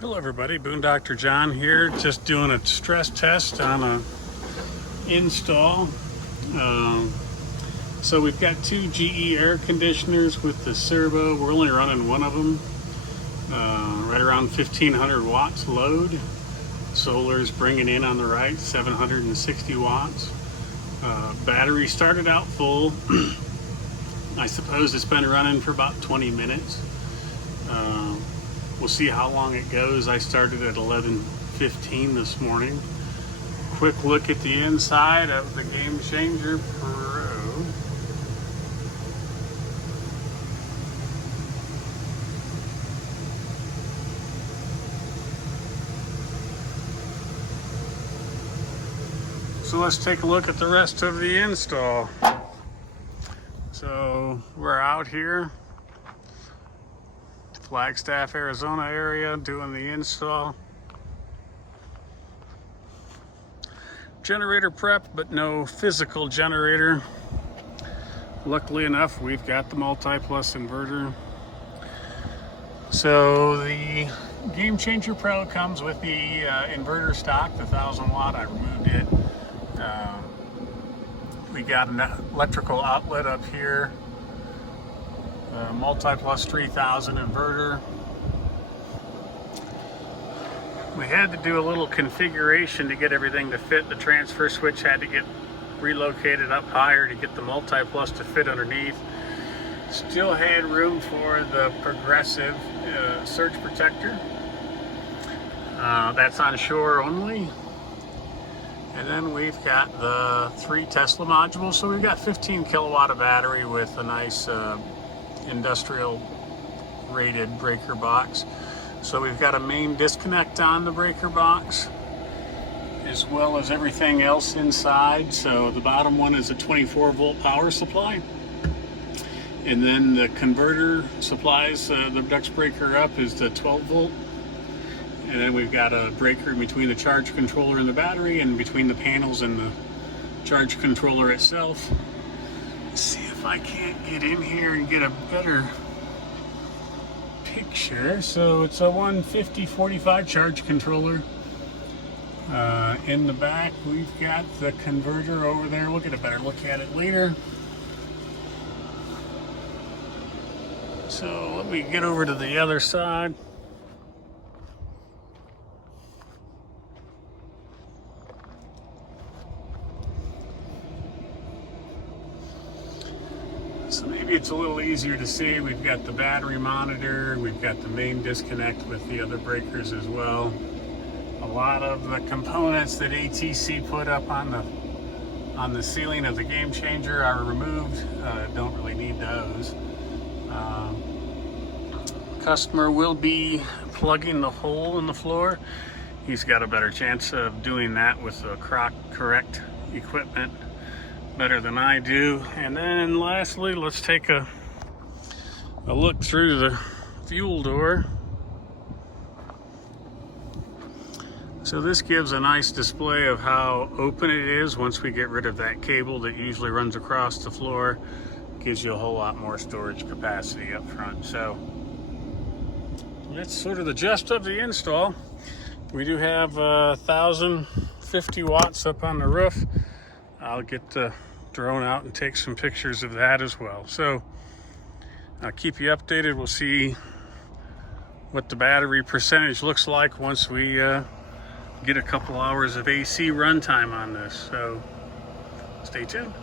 Hello everybody, Dr. John here, just doing a stress test on a install. So we've got two GE air conditioners with the servo. We're only running one of them, right around 1500 watts load. Solar's bringing in on the right 760 watts. Battery started out full. I suppose it's been running for about 20 minutes. We'll see how long it goes. I started at 11:15 this morning. Quick look at the inside of the Game Changer Pro. So let's take a look at the rest of the install. So we're out here, Flagstaff, Arizona area, doing the install. Generator prep, but no physical generator. Luckily enough, we've got the multi-plus inverter. So the Game Changer Pro comes with the inverter stock, the 1000 watt. I removed it. We got an electrical outlet up here. Multi-plus 3000 inverter. We had to do a little configuration to get everything to fit. The transfer switch had to get relocated up higher to get the multi-plus to fit underneath. Still had room for the progressive surge protector. That's on shore only. And then we've got the 3 Tesla modules. So we've got 15 kilowatt of battery with a nice industrial rated breaker box. So we've got a main disconnect on the breaker box, as well as everything else inside. So the bottom one is a 24 volt power supply. And then the converter supplies the duct breaker up is the 12 volt. And then we've got a breaker in between the charge controller and the battery, and between the panels and the charge controller itself. Let's see if I can't get in here and get a better picture. So it's a 150/45 charge controller. In the back, we've got the converter over there. We'll get a better look at it later. So let me get over to the other side. So maybe it's a little easier to see. We've got the battery monitor, we've got the main disconnect with the other breakers as well. A lot of the components that ATC put up on the ceiling of the Game Changer are removed. Don't really need those. Customer will be plugging the hole in the floor. He's got a better chance of doing that with the correct equipment, better than I do. And then lastly, let's take a look through the fuel door. So this gives a nice display of how open it is once we get rid of that cable that usually runs across the floor. Gives you a whole lot more storage capacity up front. So that's sort of the gist of the install. We do have 1050 watts up on the roof. I'll get the drone out and take some pictures of that as well. So I'll keep you updated. We'll see what the battery percentage looks like once we get a couple hours of AC runtime on this. So stay tuned.